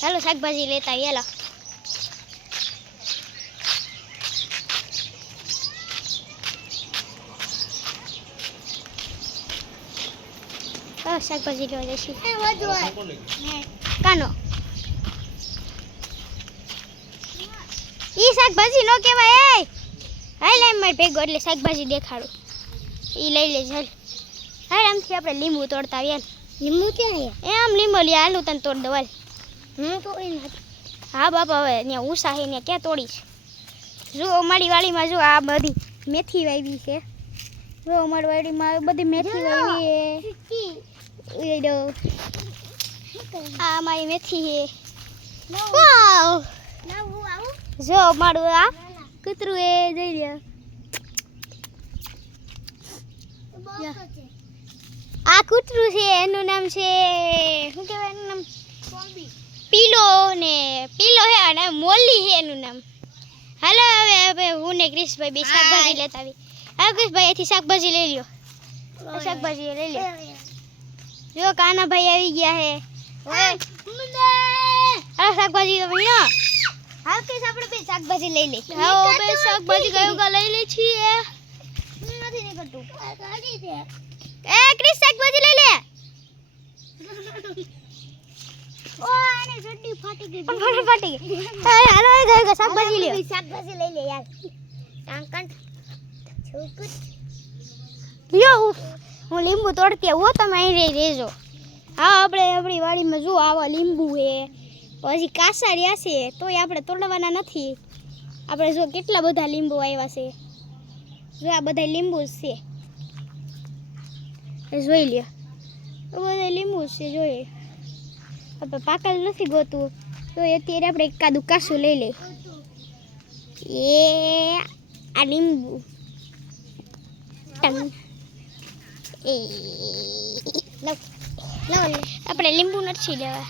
ચાલો શાકભાજી લેતા આવીએ. શાકભાજી લેવા જઈશું. કાનો ઈ શાકભાજી નો કહેવાય. હાલ એમ મારે ભેગો એટલે શાકભાજી દેખાડું. ઈ લઈ લે ચાલ. હાલ આમથી આપણે લીંબુ તોડતા આવીએ. લીંબુ ક્યાં છે? આમ લીંબુ લે. હાલું તને તોડ દો. હું તોડી નાખી. હા બાપા હવે ત્યાં ઉષા છે ને ક્યાં તોડીશ. જો અમારી વાડીમાં જો આ બધી મેથી વાવી છે. જો અમારી વાડીમાં બધી મેથી વાવી છે. આ અમારી મેથી છે. વાવ જો મારું આ કૂતરું એ જઈ રહ્યા. આ કૂતરું છે એનું નામ છે શું કહેવાય એનું નામ પીલો ને પીલો હે અને મોલી હે એનું નામ. હાલો હવે હું ને ક્રિશભાઈ બે શાકભાજી લેતા આવી. હા ક્રિશભાઈ અહીંથી શાકભાજી લઈ લ્યો. શાકભાજી લઈ લે. જો કાનાભાઈ આવી ગયા હે. હા શાકભાજી તો ભણ્યો. હા ક્રિશ આપણે બે શાકભાજી લઈ લે. હા બે શાકભાજી કયું લઈ લે છીએ. નથી નીકળતું. એ ક્રિશ શાકભાજી લઈ લે. ઓ આને ચડ્ડી ફાટી ગઈ. ફાટી ગઈ. હાલો ગયો શાકભાજી લે. શાકભાજી લઈ લે યાર. કાંકણ છોકું લ્યો. હું લીંબુ તોડતી આવું. તમે અહીં રહેજો. હા આપણે આપણી વાડીમાં જો આવા લીંબુ છે. હજી કાસા રહ્યા છે તોય આપણે તોડવાના નથી. આપણે જો કેટલા બધા લીંબુ આવ્યા છે. જો આ બધા લીંબુ છે. જોઈ લ્યો. બધા લીંબુ છે જોઈએ. આપણે પાકલ નથી ગોતું તો અત્યારે આપણે એકાદું કાસું લઈ લઈએ. એ આ લીંબુ એ આપણે લીંબુ નથી લેવા.